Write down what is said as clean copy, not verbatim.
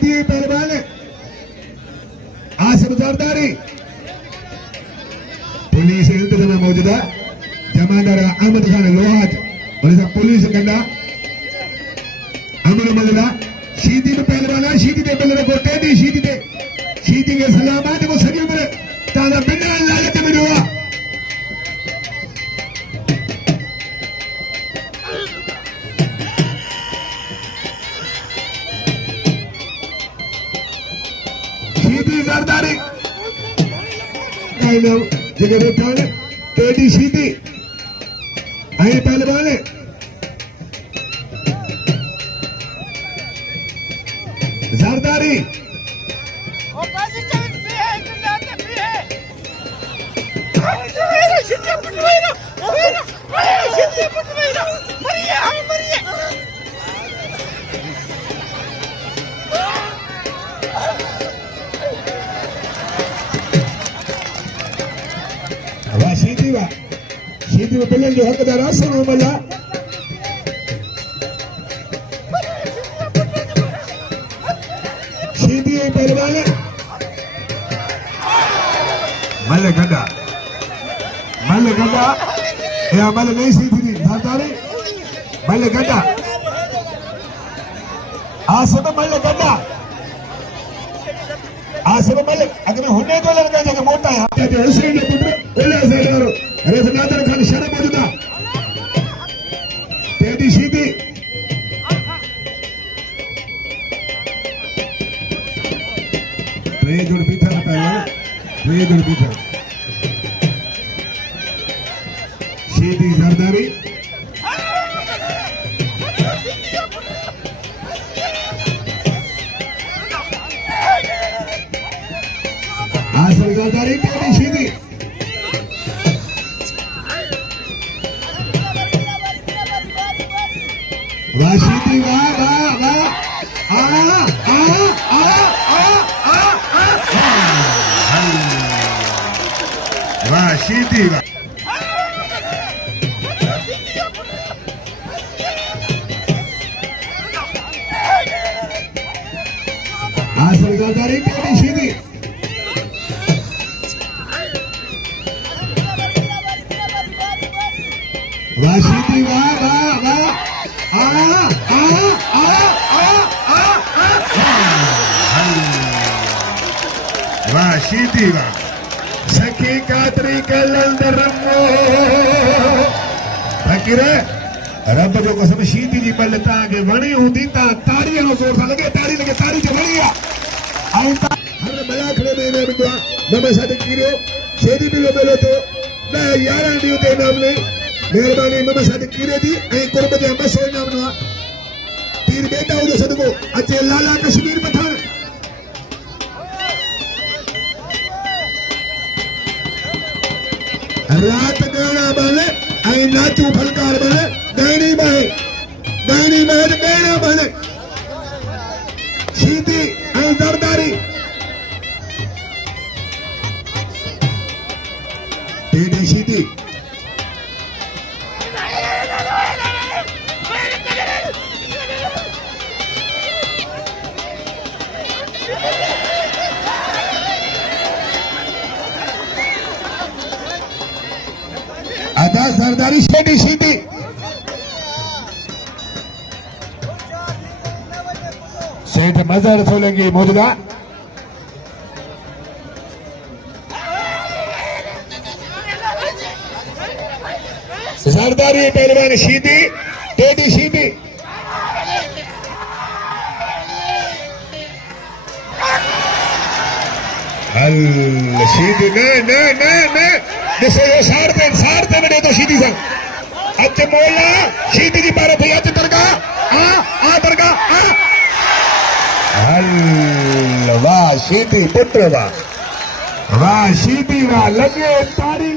शीधी पहलवान आसिफ जरदारी पुलिस इंतजाम मौजूदा जमादार अहमद खान लोहाज और पुलिस कंडा अमर मजदा शीधी में पहलवान शीधी दे बल्ले को टेडी शीधी के सलामत को सभी में ताजा बिना लागत में हुआ शीधी जरदारी जगह बैठा टेडी शीधी आई पहलवान जरदारी शीधी में पहले जो हकदार आसन मल्ला शीधी पहलवान मल्ल गड्ढा या मल्ल नहीं शीधी जरदारी मल्ल गड्ढा आसन मल्ल गड्ढा आसन मल्ल अगर होने तो लड़का जगह मोटा है हुसैन ने पुत्र ओला सरदार रजनादर खान शर्म मौजूदा टेडी शीधी जोड़ पीछा ना पहले जोड़ पीछा शीधी जरदारी आसिफ जरदारी टेडी शीधी शीधी वाह वाह वाह वाह शीधी वाह आसिफ जरदारी टेडी शीधी वाह शीधी वाह वाह वाह वाह शीधी वाह सखी कातरी कलंदर रमो फकीर रब जो कसम शीधी जी पल ताके वणी हुंदी ता ताड़ी नो जोर सा लगे ताड़ी जो वणी आ आई ता हर मलाखड़े में बिंदुआ नमे साथ कीरो शीधी भी बोलो तो मैं 11 डी दे नाम ने मेहरबानी नमे साथ कीरे दी ए कुर्ब जे मसो नाम नो तीर बेटा हो सदको अचे लाला कश्मीर पठान रात गाना बने आई नाचू फलकार बने गानी बने गाना बने शीधी आई जरदारी टेडी शीधी आकाश जरदारी टेडी शीधी सेठ मजहर सोलंकी मौजूदा जरदारी पहलवान शीधी टेडी शीधी हल शीधी ने जिसे ये सारते में दे दो शीधी से अच्छे मोला शीधी जी पारे भैया अच्छे दरगाह दरगाह हल वाह शीधी पुत्र वाह शीधी वाह लगे तारी